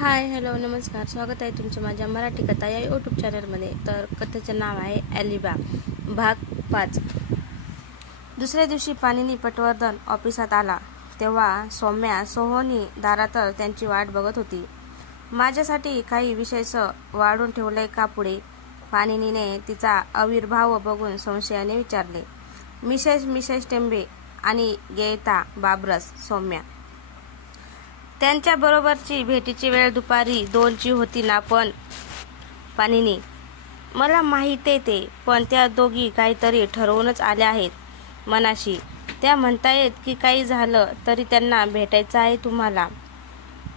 Hi hello नमस्कार, स्वागत आहे तुमचं माझ्या मराठी कथा या यूट्यूब चॅनलमध्ये। तर कथेचं नाव आहे अलिबाग भाग 5। दुसऱ्या दिवशी पाणिनी पटवर्धन ऑफिसात आला तेव्हा सौम्या सोहोनी दारात त्यांची वाट बघत होती। माझ्यासाठी काही विशेष वाढून ठेवलंय का पुढे? पाणिनीने तिचा आविर्भाव बघून संशयाने विचारले। मिसेस टेंबे आणि गेयता बाबरस सौम्या। त्यांच्या बरोबरची भेटीची वेळ दुपारी 2ची होती ना? पण पाणिनी, मला माहित आहे ते, पण त्या दोघी काहीतरी ठरवूनच आल्या आहेत मनाशी। त्या म्हणतायत की काही झालं तरी त्यांना भेटायचं आहे तुम्हाला।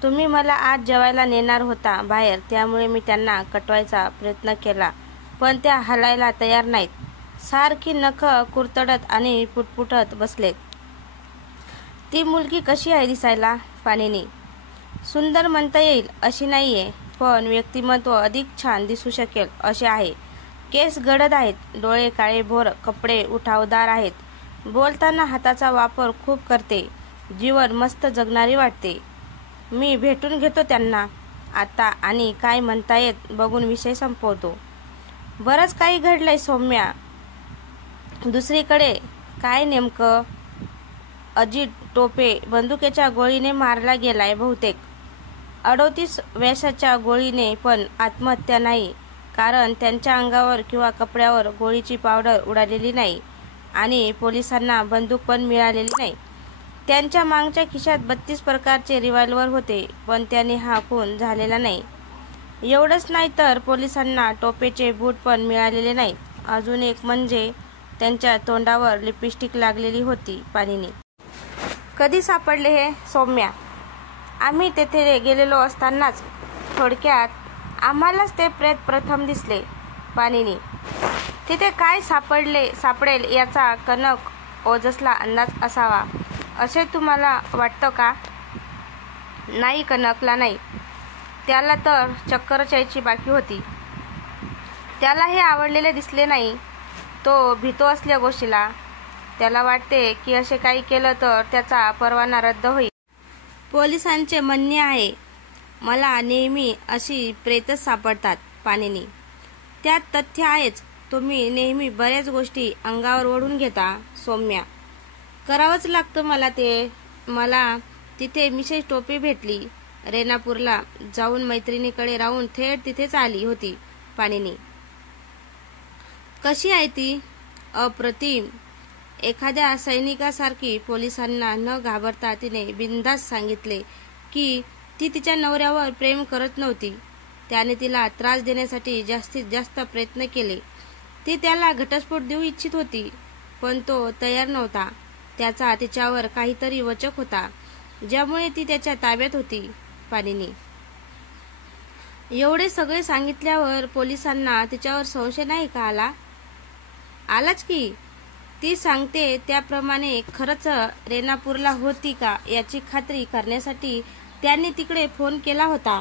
तुम्ही मला आज जेवायला नेणार होता बाहेर, त्यामुळे मी त्यांना कटवायचा प्रयत्न केला, पण त्या हलायला तयार नाहीत। सारखी नख कुरतडत आणि पुटपुटत बसलेत। ती मुलगी कशी आहे दिसायला? पाणिनी, सुंदर म्हणता येईल अशी नाहीये, पण व्यक्तिमत्व अधिक छान दिसू शकेल असे आहे। केस गडद आहेत, डोळे काळेभोर, कपडे उठावदार आहेत, बोलताना हाताचा वापर खूप करते, जीवन मस्त जगणारी वाटते। मी भेटून घेतो त्यांना आता आणि काय म्हणतायत बघून विषय संपवतो। बरंच काही घडलंय सौम्या। दुसरीकडे काय नेमकं? अजित टोपे बंदुकीच्या गोळीने मारला गेलाय बहुतेक। 38 व्यासाच्या गोळीने, पण आत्महत्या नाही, कारण त्यांच्या अंगावर किंवा कपड्यावर गोळीची पावडर उडालेली नाही आणि पोलिसांना बंदूक पण मिळालेली नाही। त्यांच्या मागच्या खिशात 32 प्रकारचे रिव्हॉल्वर होते, पण त्याने हा खून झालेला नाही। एवढंच नाही तर पोलिसांना टोपेचे बूट पण मिळालेले नाहीत। अजून एक म्हणजे त्यांच्या तोंडावर लिपस्टिक लागलेली होती। पाणिनी, कधी सापडले हे? सौम्या, आम्ही तेथे गेलेलो असतानाच। थोडक्यात आम्हालाच ते प्रेत प्रथम दिसले। पाणिनी, तिथे काय सापडेल याचा कनक ओजसला अंदाज असावा असे तुम्हाला वाटतं का? नाही, कनकला नाही, त्याला तर चक्करच यायची बाकी होती। त्याला हे आवडलेले दिसले नाही, तो भीतो असल्या गोष्टीला। त्याला वाटते की असे काही केलं तर त्याचा परवाना रद्द होईल। पोलिसांचे म्हणणे आहे, मला नेहमी अशी प्रेतच सापडतात। पाणिनी, त्यात तथ्य आहेच, तुम्ही नेहमी बऱ्याच गोष्टी अंगावर ओढून घेता। सौम्या, करावंच लागतं मला ते। मला तिथे मिसेस टोपे भेटली, रेणापूरला जाऊन मैत्रिणीकडे राहून थेट तिथेच आली होती। पाणिनी, कशी आहे ती? अप्रतिम, एखाद्या सैनिकासारखी। पोलिसांना न घाबरता तिने बिनधास्त सांगितले की ती तिच्या नवऱ्यावर प्रेम करत नव्हती, त्याने तिला त्रास देण्यासाठी जास्तीत जास्त प्रयत्न केले। ती त्याला घटस्फोट देऊ इच्छित होती, पण तो तयार नव्हता। त्याचा तिच्यावर काहीतरी वचक होता, ज्यामुळे ती त्याच्या ताब्यात होती। पाणिनी, एवढे सगळे सांगितल्यावर पोलिसांना तिच्यावर संशय नाही का आला? आलाच की। ती सांगते त्याप्रमाणे खरंच रेणापूरला होती का याची खात्री करण्यासाठी त्यांनी तिकडे फोन केला होता।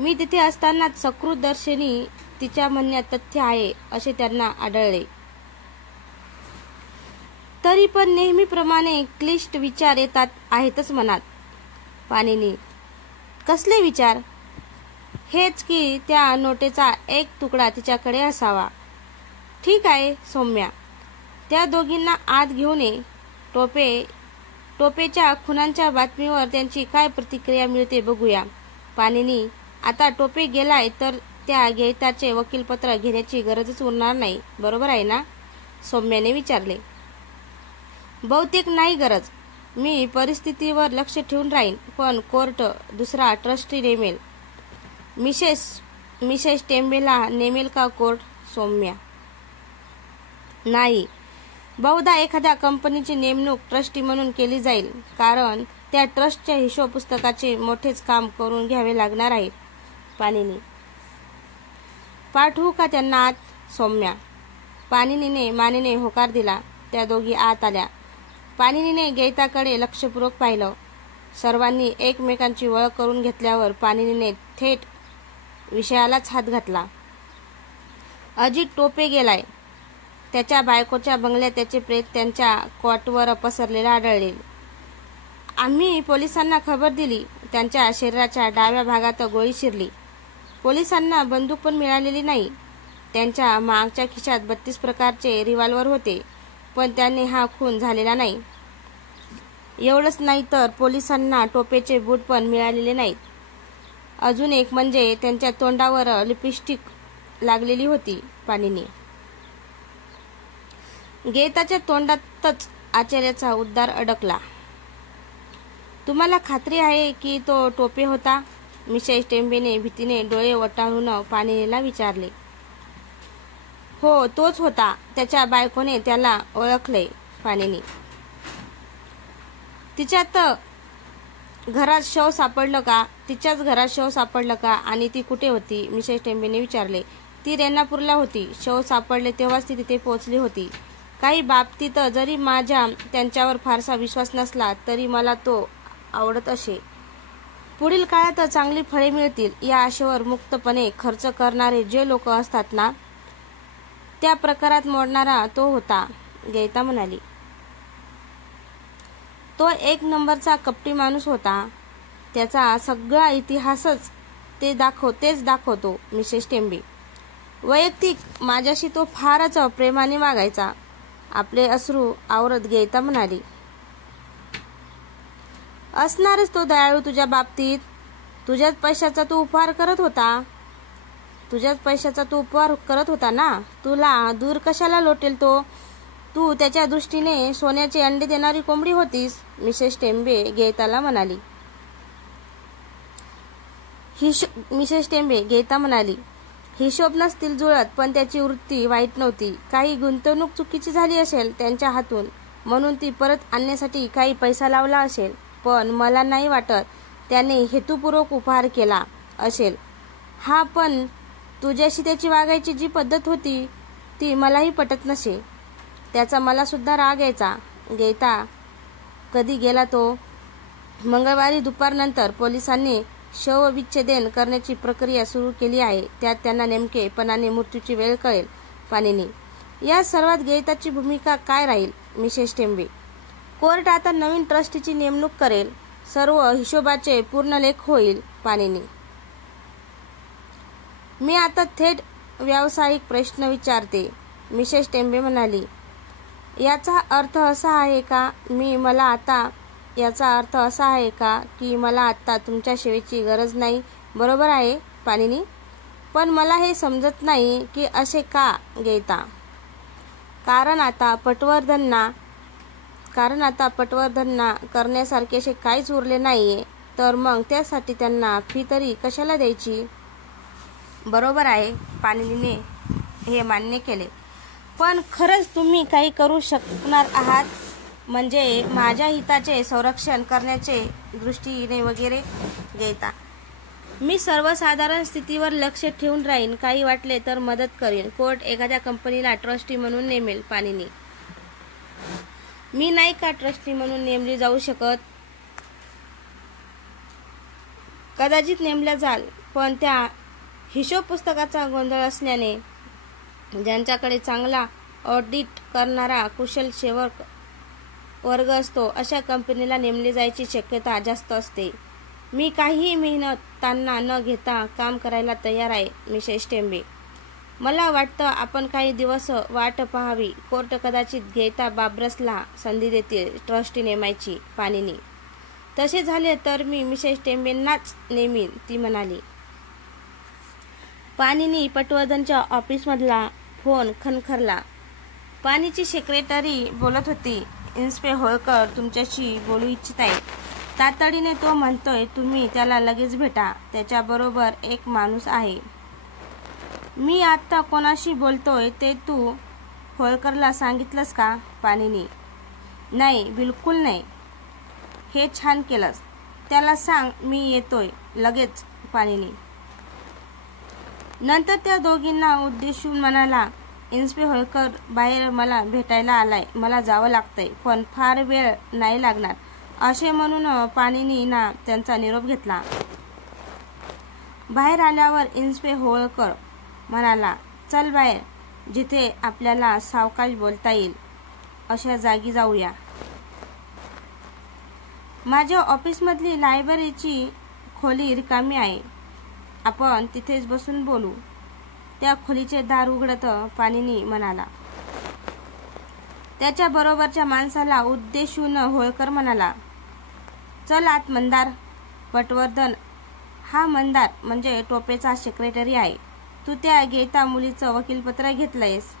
मी तिथे असतानाच सकृतदर्शनी तिच्या म्हणण्यात तथ्य आहे असे त्यांना आढळले। तरी पण नेहमीप्रमाणे क्लिष्ट विचार येतात आहेतच मनात। पाणिनी, कसले विचार? हेच की त्या नोटेचा एक तुकडा तिच्याकडे असावा। ठीक आहे सौम्या, त्या दोघींना आत घेऊन ये। टोपेच्या खुनांच्या बातमीवर त्यांची काय प्रतिक्रिया मिळते बघूया। पाणिनी, आता टोपे गेलाय तर त्या गेयताचे वकीलपत्र घेण्याची गरजच उरणार नाही, बरोबर आहे ना? सौम्याने विचारले। बहुतेक नाही गरज। मी परिस्थितीवर लक्ष ठेवून राहीन, पण कोर्ट दुसरा ट्रस्टी नेमेल। मिसेस टेंबेला नेमेल का कोर्ट? सौम्या, नाही, बहुधा एखाद्या कंपनीची नेमणूक ट्रस्टी म्हणून केली जाईल, कारण त्या ट्रस्टच्या हिशोब पुस्तकाचे मोठेच काम करून घ्यावे लागणार आहे। पाणिनी, पाठवू का त्यांना आत? सौम्या, पाणिनीने मानेने होकार दिला। त्या दोघी आत आल्या। पाणिनीने गेयताकडे लक्षपूर्वक पाहिलं। सर्वांनी एकमेकांची ओळख करून घेतल्यावर पाणिनीने थेट विषयालाच हात घातला। अजित टोपे गेलाय। त्याच्या बायकोच्या बंगल्यात त्याचे प्रेत त्यांच्या कॉटवर पसरलेले आढळले। आम्ही पोलिसांना खबर दिली, त्यांच्या शरीराच्या डाव्या भागात गोळी शिरली. पोलिसांना बंदूक पण मिळालेली नाही. त्यांच्या मागच्या खिशात 32 प्रकारचे रिव्हॉल्वर होते, पण त्याने हा खून झालेला नाही. एवढंच नाही तर पोलिसांना टोपेचे बूट पण मिळालेले नाहीत. अजून एक म्हणजे त्यांच्या तोंडावर लिपस्टिक लागलेली होती. पाणीनी गेताच्या तोंडातच आश्चर्याचा उद्गार अडकला. तुम्हाला खात्री आहे की तो टोपे होता? मिसेस टेम्बेने भीतीने डोळे वटाळून पाणीनीला विचारले. हो, तोच होता. त्याच्या बायकोने त्याला ओळखले. पाणीनी तिच्यात घरात शव सापडलं का? तिच्याच घरात शव सापडलं का? आणि ती कुठे होती? मिसेस टेम्बेने विचारले. ती रेणापूरला होती. शव सापडले तेव्हाच ती तिथे पोहोचली होती. काही बाबतीत जरी माझ्या त्यांच्यावर फारसा विश्वास नसला तरी मला तो आवडत असे. पुढील काळात चांगली फळे मिळतील या आशेवर मुक्तपणे खर्च करणारे जे लोक असतात ना, त्या प्रकारात मोडणारा तो होता, गीता म्हणाली. तो एक नंबरचा कपटी माणूस होता. त्याचा सगळा इतिहासच तेच दाखवतो. मिसेस टेम्बे, वैयक्तिक माझ्याशी तो फारच प्रेमाने वागायचा. आपले अश्रू आवरत गीता म्हणाली. असणारच तो दयाळू तुझ्या बाबतीत. तुझ्याच पैशाचा तो उपहार करत होता ना. तुला दूर कशाला लोटेल तो? तू त्याच्या दृष्टीने सोन्याचे अंडे देणारी कोंबडी होतीस. मिसेस टेम्बे गीताला म्हणाली. गीता म्हणाली. हिशोब नसतील जुळत, पण त्याची वृत्ती वाईट नव्हती. काही गुंतवणूक चुकीची झाली असेल त्यांच्या हातून, म्हणून ती परत आणण्यासाठी काही पैसा लावला असेल. पण मला नाही वाटत त्याने हेतुपूर्वक उपहार केला असेल हा. पण तुझ्याशी त्याची वागायची जी पद्धत होती ती मलाही पटत नसे. त्याचा मला सुद्धा राग यायचा. गीता, कधी गेला तो? मंगळवारी दुपारनंतर पोलिसांनी शवविच्छेदन करण्याची प्रक्रिया सुरू केली आहे. त्यात त्यांना नेमकेपणाने मृत्यूची वेळ कळेल. पाणीनी या सर्वात गीताची भूमिका काय राहील? मिसेस टेम्बे, कोर्ट आता नवीन ट्रस्टीची नेमणूक करेल. सर्व हिशोबाचे पूर्ण लेख होईल. पाणीनी मी आता थेट व्यावसायिक प्रश्न विचारते. मिसेस टेम्बे म्हणाली. याचा अर्थ असा आहे की मला आता तुमच्या सेवेची गरज नाही, बरोबर आहे? पाणीनी पण मला हे समजत नाही की असे का? गीता, कारण आता पटवर्धनना करण्यासारखे असे काहीच उरले नाहीये. तर मग त्यासाठी त्यांना फी तरी कशाला द्यायची? बरोबर आहे. पाणीनीने हे मान्य केले. पण खरंच तुम्ही काही करू शकणार आहात? म्हणजे माझ्या हिताचे संरक्षण करण्याचे दृष्टीने वगैरे? गीता, मी सर्वसाधारण स्थितीवर लक्ष ठेवून राहीन. काही वाटले तर मदत करीन. कोर्ट एखाद्या कंपनीला ट्रस्टी म्हणून नेमेल. पाणीनी मी नाही का ट्रस्टी म्हणून नेमली जाऊ शकत? कदाचित नेमल्या जाल, पण त्या हिशोब पुस्तकाचा गोंधळ असल्याने ज्यांच्याकडे चांगला ऑडिट करणारा कुशल सेवक वर्ग असतो अशा कंपनीला नेमले जायची शक्यता जास्त असते. मी काहीही मेहनतांना न घेता काम करायला तयार आहे. मिसेस टेम्बे, मला वाटतं आपण काही दिवस वाट पाहावी. कोर्ट कदाचित गीता बाब्रसला संधी देतील ट्रस्टी नेमायची. पाणीनी तसे झाले तर मी मिसेस टेम्बेंनाच नेमीन, ती म्हणाली. पाणीनी पटवर्धनच्या ऑफिसमधला फोन खणखरला. पाणीची सेक्रेटरी बोलत होती. इन्स्पेक्टर होळकर तुमच्याशी बोलू इच्छित आहे. तातडीने तो म्हणतोय तुम्ही त्याला लगेच भेटा. त्याच्याबरोबर एक माणूस आहे. मी आत्ता कोणाशी बोलतोय ते तू होळकरला सांगितलंस का? पाणीनी नाही, बिलकुल नाही. हे छान केलंस. त्याला सांग मी येतोय लगेच. पाणीनी नंतर त्या दोघींना उद्देशून म्हणाला. इन्स्पेक्टर होळकर बाहेर मला भेटायला आलाय. मला जावं लागतंय, पण फार वेळ नाही लागणार, असे म्हणून पाणीनीना त्यांचा निरोप घेतला. बाहेर आल्यावर इन्स्पेक्टर होळकर म्हणाला, चल बाहेर, जिथे आपल्याला सावकाश बोलता येईल अशा जागी जाऊया. माझ्या ऑफिसमधली लायब्ररीची खोली रिकामी आहे, आपण तिथेच बसून बोलू. त्या खोलीचे दार उघडत पाणिनी म्हणाला. त्याच्या बरोबरच्या माणसाला उद्देशून होळकर म्हणाला, चल आत मंदार. पटवर्धन हा मंदार म्हणजे टोपेचा सेक्रेटरी आहे. तू त्या गीता मुलीचं वकीलपत्र घेतलंयस?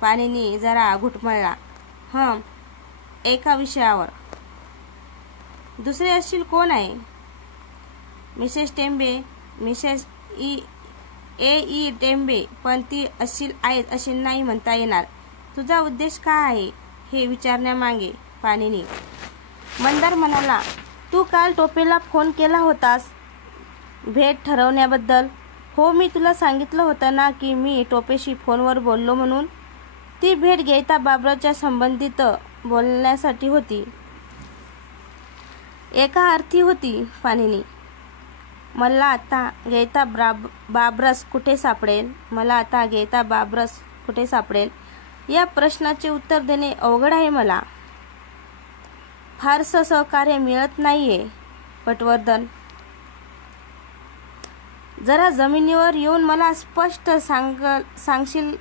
पाणिनी जरा घुटमळला. एका विषयावर. दुसरे असशील कोण आहे? Mrs Tembe. Mrs A Tembe. पण ती असशील आहेत असे नाही म्हणता येणार. तुझा उद्देश काय आहे हे विचारण्यामागे? पाणिनी. मंदार म्हणाला, तू काल टोपेला फोन केला होतास भेट ठरवण्याबद्दल? हो, मी तुला सांगितलं होतं ना की मी टोपेशी फोनवर बोललो म्हणून. ती भेट गीता बाबराच्या संबंधित बोलण्यासाठी होती. एका अर्थी होती. पाणिनी. मला आता गीता बाबरस कुठे सापडेल? मला आता गीता बाबरस कुठे सापडेल या प्रश्नाचे उत्तर देणे अवघड आहे. मला फारसं सहकार्य मिळत नाहीये. पटवर्धन. जरा जमिनीवर येऊन मला स्पष्ट सांगशील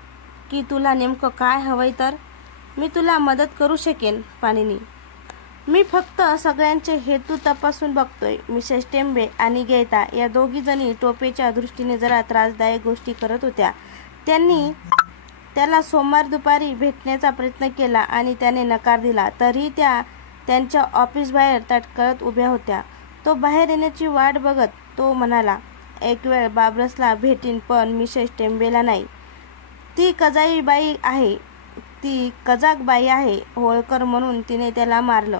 की तुला नेमकं काय हवंय तर मी तुला मदत करू शकेन. पाणिनी. मी फक्त सगळ्यांचे हेतू तपासून बघतोय. मिसेस टेंबे आणि गीता या दोघी जणी टोपेच्या दृष्टीने जरा त्रासदायक गोष्टी करत होत्या. त्यांनी त्याला सोमवार दुपारी भेटण्याचा प्रयत्न केला आणि त्याने नकार दिला. तरीही त्या त्यांच्या ऑफिस बाहेर तटकळत उभ्या होत्या. तो बाहेर येण्याची वाट बघत तो म्हणाला, एक वेळ बाबरसला भेटीन पण मिसेस टेंबेला नाही. ती कजाकबाई आहे. होळकर म्हणून तिने त्याला मारलं.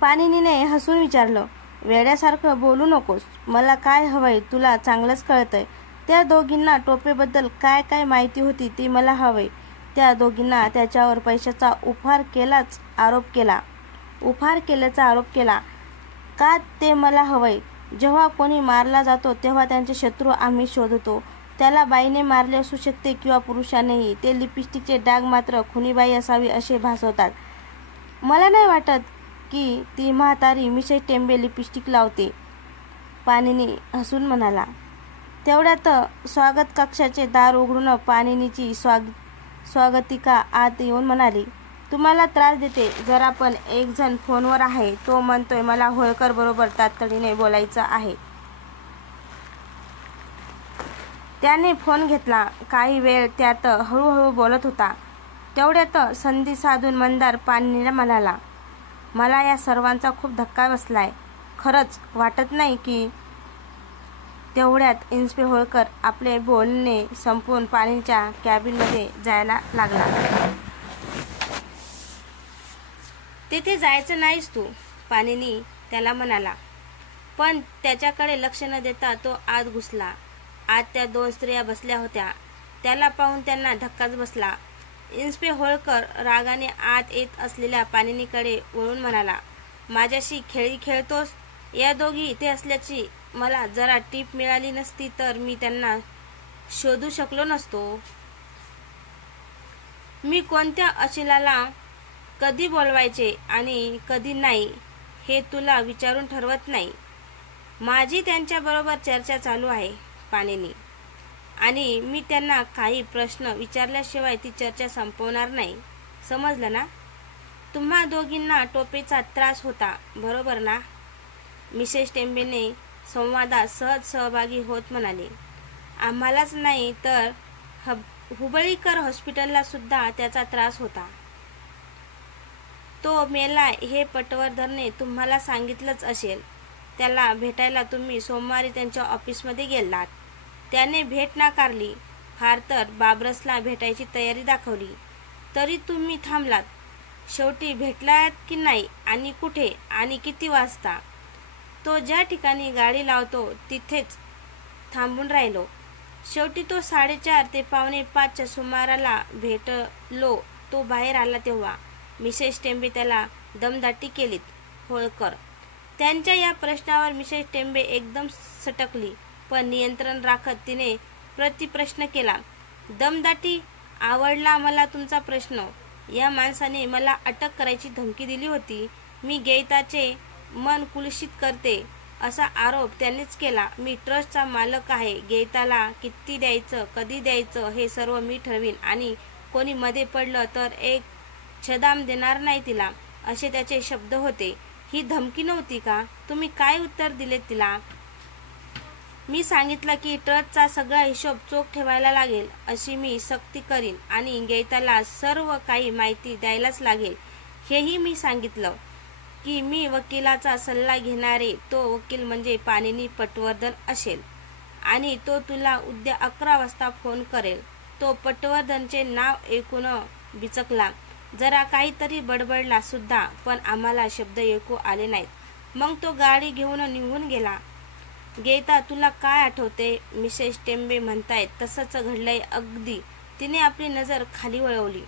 पाणिनीने हसून विचारलं, वेड्यासारखं बोलू नकोस. मला काय हवंय तुला चांगलंच कळतंय. त्या दोघींना टोपेबद्दल काय काय माहिती होती ती मला हवंय. त्या दोघींना त्याच्यावर पैशाचा उपहार केल्याचा आरोप केला का ते मला हवंय. जेव्हा कोणी मारला जातो तेव्हा त्यांचे शत्रू आम्ही शोधतो. त्याला बाईने मारले असू शकते किंवा पुरुषानेही. ते लिपस्टिकचे डाग मात्र खुनीबाई असावी असे भासवतात. मला नाही वाटत की ती म्हातारी मिसेस टेंबे लिपस्टिक लावते. पाणिनी हसून म्हणाला. तेवढ्यात स्वागत कक्षाचे दार उघडून पाणिनीची स्वागतिका आत येऊन म्हणाली, तुम्हाला त्रास देते जरा पण एक जण फोनवर आहे. तो म्हणतोय मला होळकर बरोबर तातडीने बोलायचं आहे. त्याने फोन घेतला. काही वेळ त्यात हळूहळू बोलत होता. तेवढ्यात संधी साधून मंदार पाणिनीला म्हणाला, मला या सर्वांचा खूप धक्का बसलाय. खरंच वाटत नाही की तेवढ्यात इन्स्पेक्टर होळकर आपले बोलणे संपवून पाणीच्या कॅबिनमध्ये जायला लागला. तिथे जायचं नाहीस तू, पाणिनी त्याला म्हणाला. पण त्याच्याकडे लक्ष न देता तो आत घुसला. आत त्या दोन स्त्रिया बसल्या होत्या. त्याला पाहून त्यांना धक्काच बसला. इन्स्पेक्टर होळकर रागाने आत येत असलेल्या पाणिनीकडे वळून म्हणाला, माझ्याशी खेळी खेळतोस? या दोघी इथे असल्याची मला जरा टीप मिळाली नसती तर मी त्यांना शोधू शकलो नसतो. मी कोणत्या अशिलाला कधी बोलवायचे आणि कधी नाही हे तुला विचारून ठरवत नाही. माझी त्यांच्याबरोबर चर्चा चालू आहे पाणिनी, आणि मी त्यांना काही प्रश्न विचारल्याशिवाय ती चर्चा संपवणार नाही. समजलं ना? तुम्हा दोघींना टोपेचा त्रास होता, बरोबर ना? मिसेस टेंबेने संवादात सहज सहभागी होत म्हणाले. आम्हालाच नाही तर हुबळीकर हॉस्पिटलला सुद्धा त्याचा त्रास होता. तो मेला हे पटवर्धनने तुम्हाला सांगितलंच असेल. त्याला भेटायला तुम्ही सोमवारी त्यांच्या ऑफिसमध्ये गेलात. त्याने भेट नाकारली. फार तर बाबरसला भेटायची तयारी दाखवली. तरी तुम्ही थांबलात. शेवटी भेटलात की नाही आणि कुठे आणि किती वाजता? तो ज्या ठिकाणी गाडी लावतो तिथेच थांबून राहिलो. शेवटी तो 4:30 ते 4:45च्या सुमाराला भेटलो. तो बाहेर आला तेव्हा मिसेस टेंबे त्याला दमदाटी केलीत. होळकर. त्यांच्या या प्रश्नावर मिसेस टेंबे एकदम सटकली, पण नियंत्रण राखत तिने प्रतिप्रश्न केला. दमदाटी? आवडला मला तुमचा प्रश्न. या माणसाने मला अटक करायची धमकी दिली होती. मी गीताचे मन कुलुषित करते असा आरोप त्यांनीच केला. मी ट्रस्टचा मालक आहे. गेयताला किती द्यायचं, कधी द्यायचं हे सर्व मी ठरवीन आणि कोणी मध्ये पडलं तर एक छदाम देणार नाही तिला, असे त्याचे शब्द होते. ही धमकी नव्हती का? तुम्ही काय उत्तर दिले तिला? मी सांगितलं की ट्रस्टचा सगळा हिशोब चोख ठेवायला लागेल, अशी मी सक्ती करीन आणि गेयताला सर्व काही माहिती द्यायलाच लागेल. हेही मी सांगितलं की मी वकिलाचा सल्ला घेणारे तो वकील म्हणजे पाणिनी पटवर्धन असेल आणि तो तुला उद्या 11 वाजता फोन करेल. तो पटवर्धनचे नाव ऐकून बिचकला. जरा काहीतरी बडबडला सुद्धा, पण आम्हाला शब्द ऐकू आले नाहीत. मग तो गाडी घेऊन निघून गेला. गेयता, तुला काय आठवते? मिसेस टेंबे म्हणतायत तसंच घडलंय अगदी. तिने आपली नजर खाली वळवली.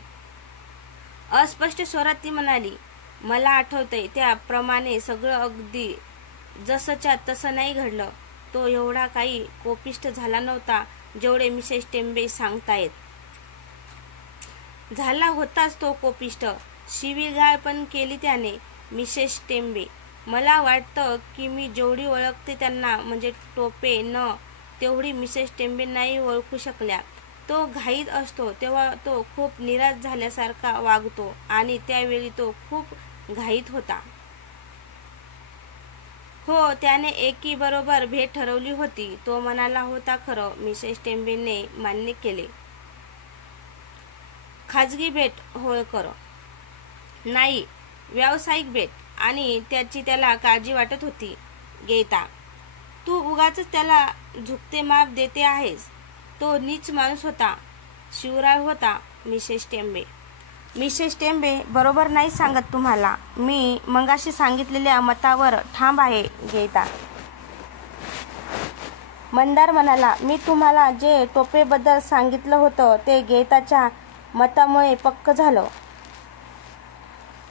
अस्पष्ट स्वरात ती म्हणाली, मला आठवतंय त्याप्रमाणे सगळं अगदी जसंच्या तसं नाही घडलं. तो एवढा काही कोपिष्ट झाला नव्हता जेवढे मिसेस टेंबे सांगतायत. झाला होताच तो कोपिष्ट. शिवीगाळ पण केली त्याने. मिसेस टेंबे, मला वाटतं की मी जेवढी ओळखते त्यांना म्हणजे टोपे न तेवढी मिसेस टेंबे नाही ओळखू शकल्या. तो घाईत असतो तेव्हा तो खूप निराश झाल्यासारखा वागतो आणि त्यावेळी तो खूप घाईत होता. हो, त्याने एकी बरोबर भेट ठरवली होती. तो म्हणाला होता खरं. मिसेस टेंबेने मान्य केले. खाजगी भेट? होळकर, नाही, व्यावसायिक भेट. आणि त्याची त्याला काळजी वाटत होती. गेयता, तू उगाच त्याला झुकते माप देते आहेस. तो नीच माणूस होता, शिवराळ होता. मिसेस टेंबे बरोबर नाही सांगत तुम्हाला. मी मगाशी सांगितलेल्या मतावर ठाम आहे. गेयता, मंदार म्हणाला, मी तुम्हाला जे टोपेबद्दल सांगितलं होतं ते गेयताच्या मतामुळे पक्क झालं.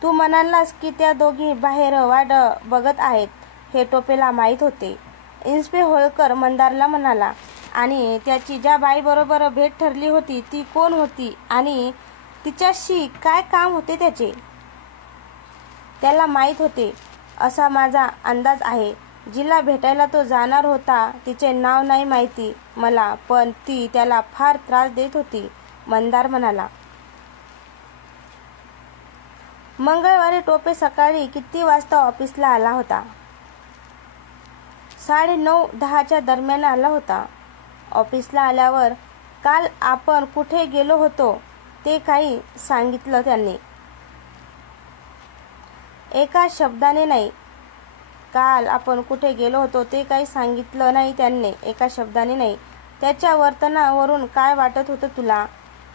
तू म्हणालास की त्या दोघी बाहेर वाट बघत आहेत हे टोपेला माहीत होते. इन्स्पे होळकर मंदारला म्हणाला. आणि त्याची ज्या बाईबरोबर भेट ठरली होती ती कोण होती आणि तिच्याशी काय काम होते त्याचे? त्याला माहीत होते असा माझा अंदाज आहे. जिला भेटायला तो जाणार होता तिचे नाव नाही माहिती मला, पण ती त्याला फार त्रास देत होती. मंदार म्हणाला. मंगळवारी टोपे सकाळी किती वाजता ऑफिसला आला होता? 9:30-10च्या दरम्यान आला होता. ऑफिसला आल्यावर काल आपण कुठे गेलो होतो ते काही सांगितलं त्यांनी? एका शब्दाने नाही. काल आपण कुठे गेलो होतो ते काही सांगितलं नाही त्यांनी, एका शब्दाने नाही. त्याच्या वर्तनावरून काय वाटत होतं तुला?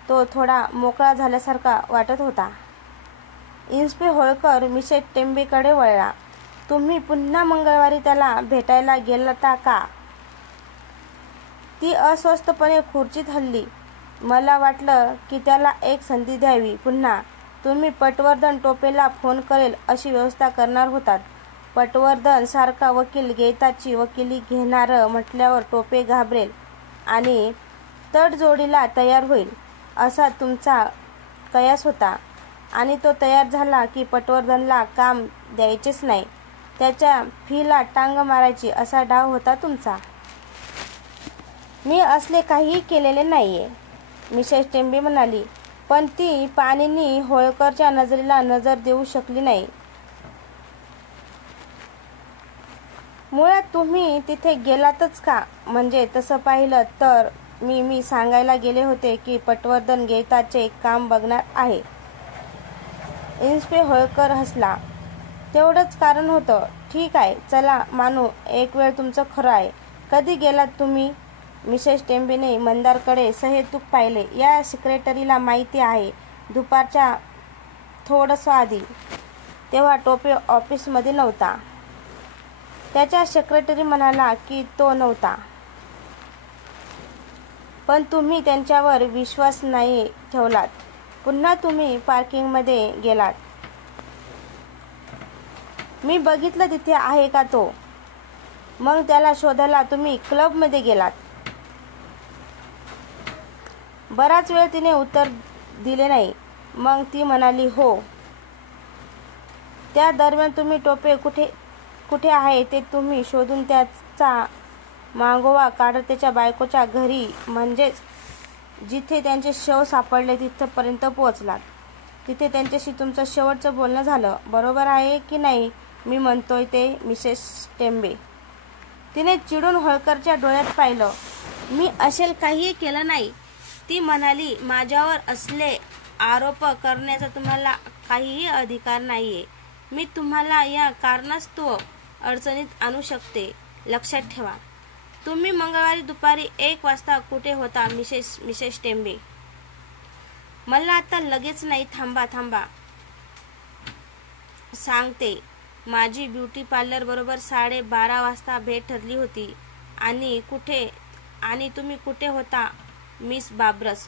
तो थोडा मोकळा झाल्यासारखा वाटत होता. इन्स्पे होळकर मिसेस टेंबेकडे वळला. तुम्ही पुन्हा मंगळवारी त्याला भेटायला गेलाता का? ती अस्वस्थपणे खुर्चीत हलली. मला वाटलं की त्याला एक संधी द्यावी. पुन्हा तुम्ही पटवर्धन टोपेला फोन करेल अशी व्यवस्था करणार होतात. पटवर्धन सारखा वकील गेयताची वकिली घेणार म्हटल्यावर टोपे घाबरेल आणि तडजोडीला तयार होईल असा तुमचा कयास होता आणि तो तयार झाला की पटवर्धनला काम द्यायचेच नाही, त्याच्या फीला टांग मारायची असा डाव होता तुमचा. मी असले काहीही केलेले नाहीये, मिसेस टेंबे म्हणाली. पण ती पाणिनी होळकरच्या नजरेला नजर देऊ शकली नाही. मुळात तुम्ही तिथे गेलातच का? म्हणजे तसं पाहिलं तर मी सांगायला गेले होते की पटवर्धन गेयताचे काम बघणार आहे. इन्स्पे होळकर हसला. तेवढंच कारण होतं. ठीक आहे, चला मानू, एक वेळ तुमचं खरं आहे. कधी गेलात तुम्ही? मिसेस टेंबेने मंदारकडे सहेतूक पाहिले. या सेक्रेटरीला माहिती आहे. दुपारच्या थोडंसं आधी. तेव्हा टोपे ऑफिसमध्ये नव्हता. त्याच्या सेक्रेटरी म्हणाला की तो नव्हता. पण तुम्ही त्यांच्यावर विश्वास नाही ठेवलात. पुन्हा तुम्ही पार्किंगमध्ये गेलात. मी बघितलं तिथे आहे का तो. मग त्याला शोधायला तुम्ही क्लबमध्ये गेलात. बराच वेळ तिने उत्तर दिले नाही. मग ती म्हणाली, हो. त्या दरम्यान तुम्ही टोपे कुठे कुठे आहे ते तुम्ही शोधून त्याचा मागोवा काढत त्याच्या बायकोच्या घरी म्हणजेच जिथे त्यांचे शव सापडले तिथपर्यंत पोहोचलात. तिथे त्यांच्याशी तुमचं शेवटचं बोलणं झालं, बरोबर आहे की नाही मी म्हणतोय ते मिसेस टेम्बे? तिने चिडून होळकरच्या डोळ्यात पाहिलं. मी असेल काहीही केलं नाही, ती म्हणाली. माझ्यावर असले आरोप करण्याचा तुम्हाला काहीही अधिकार नाहीये. मी तुम्हाला या कारणास्तव अडचणीत आणू शकते. लक्षात ठेवा. तुम्ही मंगळवारी दुपारी 1 वाजता कुठे होता मिसेस टेम्बे? मला आता लगेच नाही, थांबा सांगते. माझी ब्युटी पार्लर बरोबर 12:30 वाजता भेट ठरली होती. आणि तुम्ही कुठे होता मिस बाब्रस?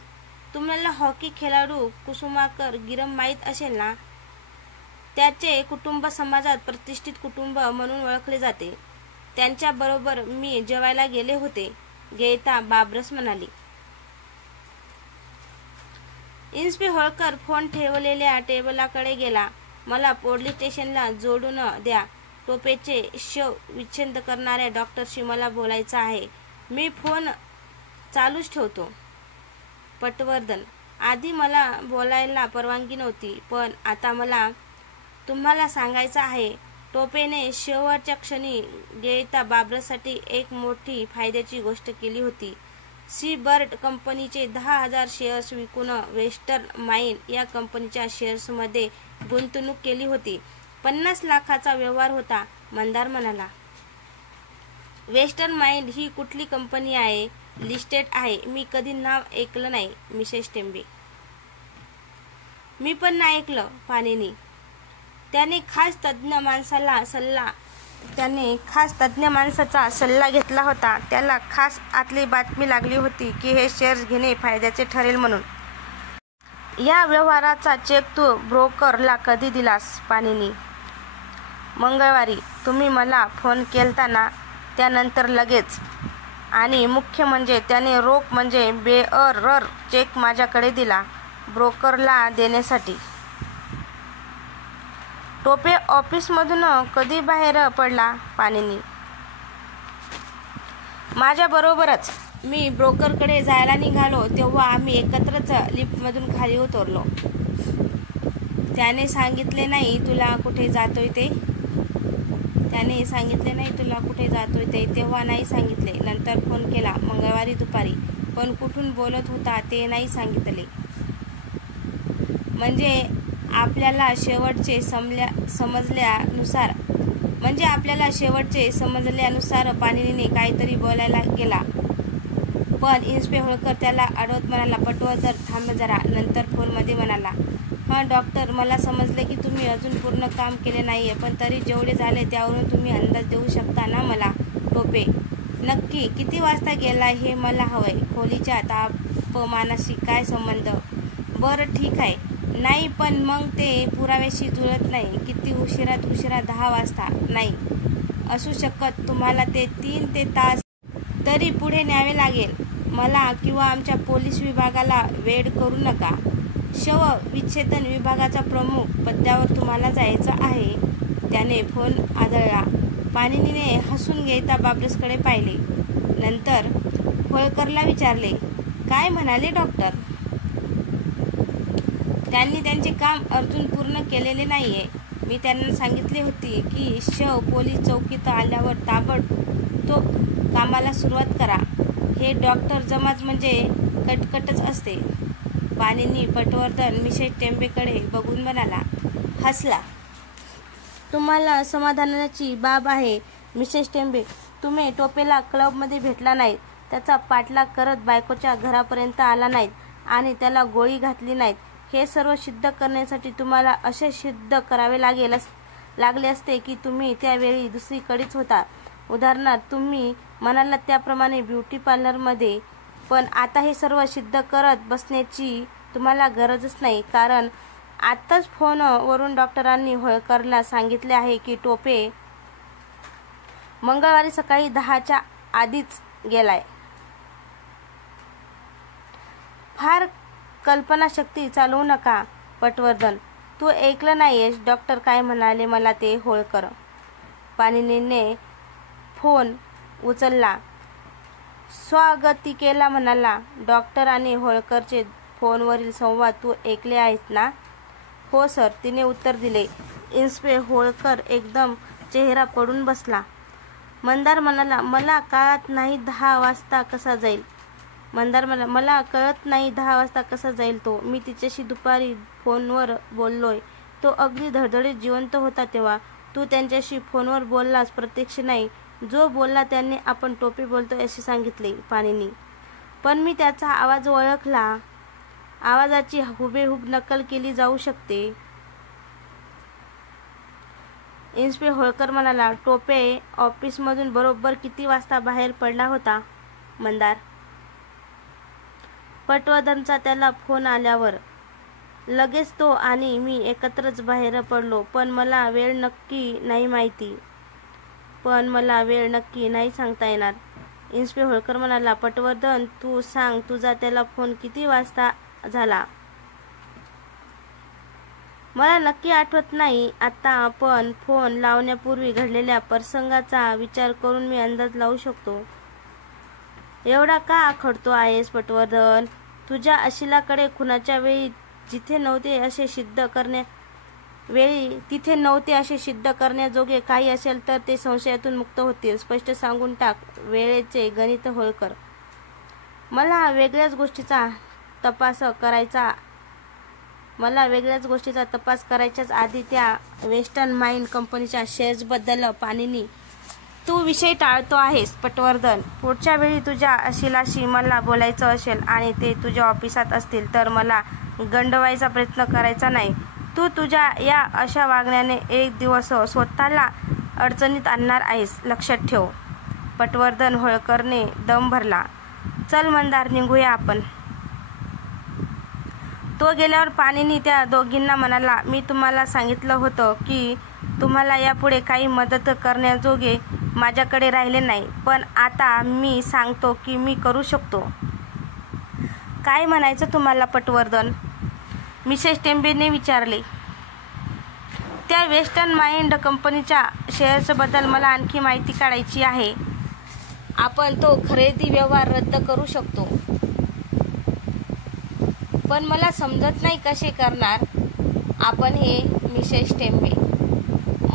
तुम्हाला हॉकी खेळाडू कुसुमाकर गिरम माहीत असेल ना? त्याचे कुटुंब समाजात प्रतिष्ठित कुटुंब म्हणून ओळखले जाते. त्यांच्याबरोबर मी जेवायला गेले होते, गीता बाब्रस म्हणाली. इन्स्पेक्टर होळकर फोन ठेवलेल्या टेबलाकडे गेला. मला पोलीस स्टेशनला जोडून द्या. टोपेचे शव विच्छेद करणाऱ्या डॉक्टरशी मला बोलायचं आहे. मी फोन चालूच ठेवतो. पटवर्धन, आधी मला बोलायला परवानगी नव्हती, पण आता मला तुम्हाला सांगायचं आहे. टोपेने शेवटच्या क्षणी गीता बाब्रससाठी एक मोठी फायद्याची गोष्ट केली होती. सीबर्ट कंपनीचे 10,000 शेअर्स विकून वेस्टर्न माइंड या कंपनीच्या शेअर्समध्ये गुंतवणूक केली होती. 50 लाखाचा व्यवहार होता. मंदार म्हणाला. वेस्टर्न माइंड ही कुठली कंपनी आहे? लिस्टेड आहे. मी कधी नाव ऐकलं नाही मिसेस टेम्बे. मी पण नाही ऐकलं. पाणीनी त्याने खास तज्ज्ञ माणसाचा सल्ला घेतला होता. त्याला खास आतली बातमी लागली होती की हे शेअर्स घेणे फायद्याचे ठरेल म्हणून. या व्यवहाराचा चेक तू ब्रोकरला कधी दिलास पाणीनी? मंगळवारी. तुम्ही मला फोन केलता ना, त्यानंतर लगेच. आणि मुख्य म्हणजे त्याने रोख म्हणजे बेअरर चेक माझ्याकडे दिला ब्रोकरला देण्यासाठी. टोपे ऑफिसमधून कधी बाहेर पडला पाणीनी? माझ्याबरोबरच. मी ब्रोकरकडे जायला निघालो तेव्हा आम्ही एकत्रच लिफ्टमधून खाली उतरलो. त्याने सांगितले नाही तुला कुठे जातोय ते? तेव्हा नाही सांगितले. नंतर फोन केला मंगळवारी दुपारी, पण कुठून बोलत होता ते नाही सांगितले. म्हणजे आपल्याला शेवटचे समजल्यानुसार पाणीने काहीतरी बोलायला गेला. पण इन्स्पेक्टर होळकर त्याला अडवत म्हणाला, पटवर्धन थांब जरा. नंतर फोनमध्ये म्हणाला, हां डॉक्टर, मला समजलं की तुम्ही अजून पूर्ण काम केले नाहीये, पण तरी जेवढे झाले त्यावरून तुम्ही अंदाज देऊ शकता ना मला? टोपे, नक्की किती वाजता गेला हे मला हवंय. खोलीच्या तापमानाशी काय संबंध? बरं ठीक आहे. नाही पण मग ते पुराव्याशी जुळत नाही. किती उशिरात उशिरा 10 वाजता नाही असू शकत. तुम्हाला ते 3 ते तास तरी पुढे न्यावे लागेल. मला किंवा आमच्या पोलीस विभागाला वेड करू नका. शव विच्छेदन विभागाचा प्रमुख पदावर तुम्हाला जायचं आहे. त्याने फोन आदळला. पाणीनीने हसून गीता बाब्रसकडे पाहिले. नंतर होळकरला विचारले, काय म्हणाले डॉक्टर? त्यांनी त्यांचे काम अजून पूर्ण केलेले नाहीये. मी त्यांना सांगितले होते की शव पोलीस चौकीत आल्यावर ताबडतोब कामाला सुरुवात करा. हे डॉक्टर जमात म्हणजे कटकटच असते. पाणीनी पटवर्धन मिसेस टेम्बेकडे बघून म्हणाला, हसला. तुम्हाला समाधानाची बाब आहे मिसेस टेम्बे. तुम्ही टोपेला क्लबमध्ये भेटला नाहीत, त्याचा पाठलाग करत बायकोच्या घरापर्यंत आला नाहीत आणि त्याला गोळी घातली नाहीत. हे सर्व सिद्ध करण्यासाठी तुम्हाला असे सिद्ध करावे लागले असते की तुम्ही त्यावेळी दुसरीकडेच होता. उदाहरणार्थ तुम्ही म्हणालात त्याप्रमाणे ब्युटी पार्लरमध्ये. पण आता हे सर्व सिद्ध करत बसण्याची तुम्हाला गरजच नाही, कारण आत्ताच फोनवरून डॉक्टरांनी होळकरला सांगितले आहे की टोपे मंगळवारी सकाळी 10च्या आधीच गेलाय. फार कल्पनाशक्ती चालवू नका पटवर्धन. तू ऐकलं नाहीयेस डॉक्टर काय म्हणाले मला ते? होळकर पाणिनीने फोन उचलला. स्वागतिकेला म्हणाला, डॉक्टर आणि होळकरचे फोनवरील संवाद तू ऐकले आहेत ना? हो सर, तिने उत्तर दिले. इन्स्पेक्टर होळकर एकदम चेहरा पडून बसला. मंदार म्हणाला, मला कळत नाही 10 वाजता कसा जाईल. मंदार म्हणाला, मला कळत नाही 10 वाजता कसा जाईल तो. मी तिच्याशी दुपारी फोनवर बोललोय. तो अगदी धडधडीत जिवंत होता तेव्हा. तू त्यांच्याशी फोनवर बोललास, प्रत्यक्ष नाही. जो बोलला त्याने आपण टोपे बोलतोय असे सांगितले. पाणिनी, पण मी त्याचा आवाज ओळखला. आवाजाची हुबेहूब नकल केली जाऊ शकते. इन्स्पेक्टर होळकर म्हणाला, टोपे ऑफिसमधून बरोबर किती वाजता बाहेर पडला होता? मंदार, पटवर्धनचा त्याला फोन आल्यावर. लगेच तो आणि मी एकत्रच बाहेर पडलो. पण मला वेळ नक्की नाही सांगता येणार. इन्स्पेक्टर होळकर म्हणाला, पटवर्धन, तू सांग, तुझा त्याला फोन किती वाजता झाला? मला नक्की आठवत नाही आता. आपण फोन लावण्यापूर्वी घडलेल्या प्रसंगाचा विचार करून मी अंदाज लावू शकतो. एवढा का आखडतो आहेस पटवर्धन? तुझ्या अशिलाकडे खुनाच्या वेळी तिथे नव्हते असे सिद्ध करण्याजोगे काही असेल तर ते संशयातून मुक्त होतील. स्पष्ट सांगून टाक. वेळेचे गणित होळकर. मला वेगळ्याच गोष्टीचा तपास करायच्याच आधी त्या वेस्टर्न माइंड कंपनीच्या शेअर्सबद्दल. पाणिनी, तू विषय टाळतो आहेस पटवर्धन. पुढच्या वेळी तुझ्या अशिलाशी मला बोलायचं असेल आणि ते तुझ्या ऑफिसात असतील तर मला गंडवायचा प्रयत्न करायचा नाही. तू तुझ्या या अशा वागण्याने एक दिवस स्वतःला अडचणीत आणणार आहेस, लक्षात ठेव. पटवर्धन होळकरने दम भरला. चल मंदार, निघूया आपण. तो गेल्यावर पाणिनी त्या दोघींना म्हणाला, मी तुम्हाला सांगितलं होतं की तुम्हाला यापुढे काही मदत करण्याजोगे माझ्याकडे राहिले नाही. पण आता मी सांगतो की मी करू शकतो. काय म्हणायचं तुम्हाला पटवर्धन? मिसेस टेंबेने विचारले. त्या वेस्टर्न माइंड कंपनीच्या शेअर्सबद्दल मला आणखी माहिती काढायची आहे. आपण तो खरेदी व्यवहार रद्द करू शकतो. पण मला समजत नाही कसे करणार आपण हे मिसेस टेंबे.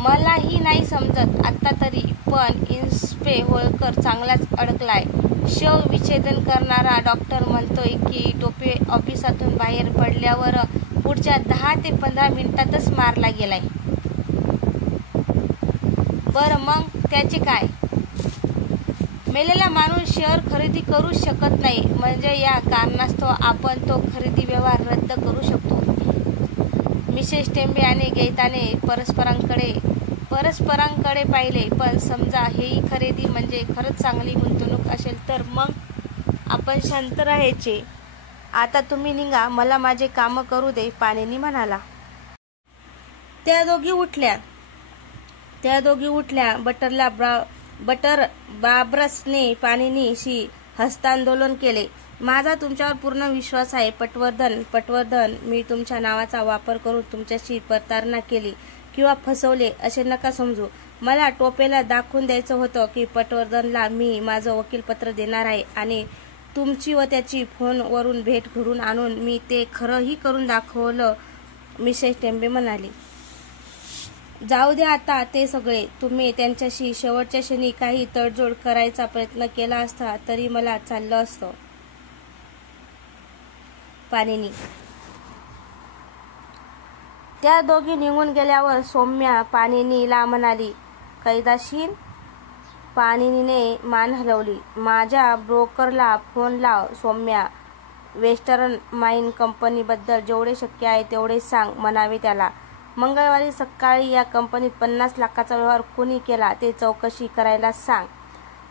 मलाही नाही समजत आत्ता तरी. पण इन्स्पेक्टर होळकर चांगलाच अडकलाय. शव विच्छेदन करणारा डॉक्टर म्हणतोय की टोपे ऑफिसातून बाहेर पडल्यावर पुढच्या 10 ते 15 मिनिटातच मारला गेलाय. बरं, मग त्याचे काय? मेलेला माणूस शेअर खरेदी करू शकत नाही, म्हणजे या कारणास्तव आपण तो खरेदी व्यवहार रद्द करू शकतो. मिसेस टेंबे आणि गीताने परस्परांकडे पाहिले. पण समजा ही खरेदी म्हणजे खरंच चांगली गुंतवणूक असेल तर मग आपण शांत राहायचे. आता तुम्ही निघा, मला माझे काम करू दे, पाणिनी म्हणाला. त्या दोघी उठल्या. बटर बाब्रसने पाणिनीशी हस्तांदोलन केले. माझा तुमच्यावर पूर्ण विश्वास आहे पटवर्धन. मी तुमच्या नावाचा वापर करून तुमच्याशी प्रतारणा केली किंवा फसवले असे नका समजू. मला टोपेला दाखवून द्यायचं होतं की पटवर्धनला मी माझं वकीलपत्र देणार आहे आणि तुमची व त्याची फोनवरून भेट घडून आणून मी ते खरंही करून दाखवलं. मिसेस टेंबे म्हणाली. जाऊ द्या आता ते सगळे. तुम्ही त्यांच्याशी शेवटच्या क्षणी काही तडजोड करायचा प्रयत्न केला असता तरी मला चाललं असतं. पाणिनी. त्या दोघी निघून गेल्यावर सौम्या पाणिनीला म्हणाली, कैदाशीन? पाणिनीने मान हलवली. माझ्या ब्रोकरला फोन लाव सौम्या. वेस्टर्न माइंड कंपनीबद्दल जेवढे शक्य आहे तेवढे सांग म्हणावे त्याला. मंगळवारी सकाळी या कंपनीत 50 लाखाचा व्यवहार कोणी केला ते चौकशी करायला सांग.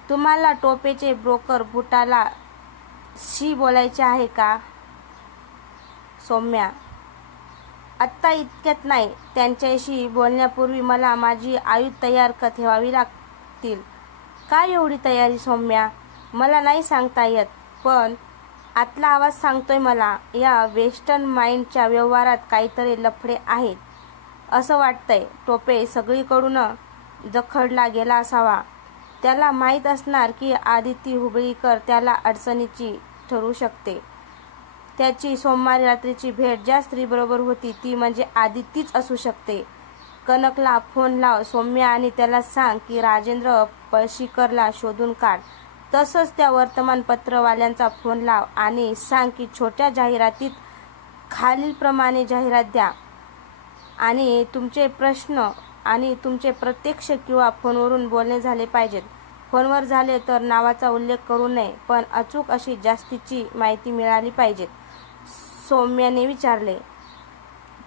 तुम्हाला टोपेचे ब्रोकर बुटाला शी बोलायचे आहे का? सौम्या. आत्ता इतक्यात नाही. त्यांच्याशी बोलण्यापूर्वी मला माझी आयुध तयार ठेवावी लागतील. काय एवढी तयारी सौम्या? मला नाही सांगता येत, पण आतला आवाज सांगतोय मला या वेस्टर्न माइंडच्या व्यवहारात काहीतरी लफडे आहेत असं वाटतंय. टोपे सगळीकडून जखडला गेला असावा. त्याला माहीत असणार की आदिती हुबळीकर त्याला अडचणीची ठरू शकते. त्याची सोमवारी रात्रीची भेट ज्या स्त्रीबरोबर होती ती म्हणजे आदितीच असू शकते. कनकला फोन लाव सौम्या आणि त्याला सांग की राजेंद्र पळशीकरला शोधून काढ. तसंच त्या वर्तमानपत्रवाल्यांचा फोन लाव आणि सांग की छोट्या जाहिरातीत खालीलप्रमाणे जाहिरात द्या आणि तुमचे प्रश्न आणि तुमचे प्रत्यक्ष किंवा फोनवरून बोलणे झाले पाहिजेत. फोनवर झाले तर नावाचा उल्लेख करू नये, पण अचूक अशी जास्तीची माहिती मिळाली पाहिजे. सौम्याने विचारले.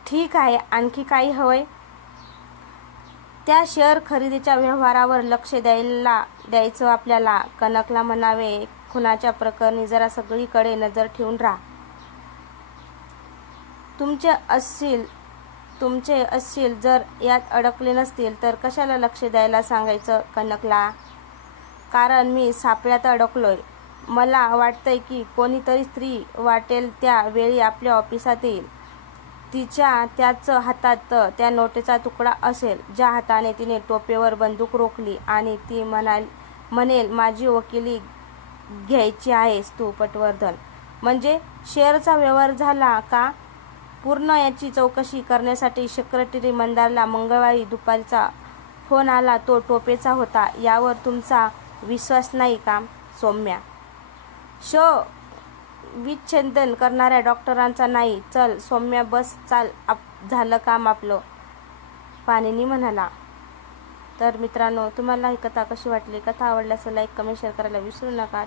ठीक आहे, आणखी काही हवंय? त्या शेअर खरेदीच्या व्यवहारावर लक्ष द्यायचं आपल्याला. कनकला म्हणावे, खुनाच्या प्रकरणी जरा सगळीकडे नजर ठेवून राहा. तुमचे असतील जर यात अडकले नसतील तर कशाला लक्ष द्यायला सांगायचं कनकला? कारण मी सापळ्यात अडकलोय. मला वाटतंय की कोणीतरी स्त्री वाटेल त्या वेळी आपल्या ऑफिसात येईल. त्याच हातात त्या नोटेचा तुकडा असेल ज्या हाताने तिने टोपेवर बंदूक रोखली आणि ती म्हणेल माझी वकिली घ्यायची आहेस तू पटवर्धन. म्हणजे शेअरचा व्यवहार झाला का? पूर्ण याची चौकशी करण्यासाठी सेक्रेटरी मंदारला मंगळवारी दुपारचा फोन आला. तो टोपेचा होता. यावर तुमचा विश्वास नाही का सौम्या? विच्छेदन करणाऱ्या डॉक्टरांचा नाही. चल सौम्या बस चाल, झालं काम आपलं, पाणिनी म्हणाला. तर मित्रांनो, तुम्हाला ही कथा कशी वाटली? कथा आवडल्यास लाईक कमेंट शेअर करायला विसरू नका.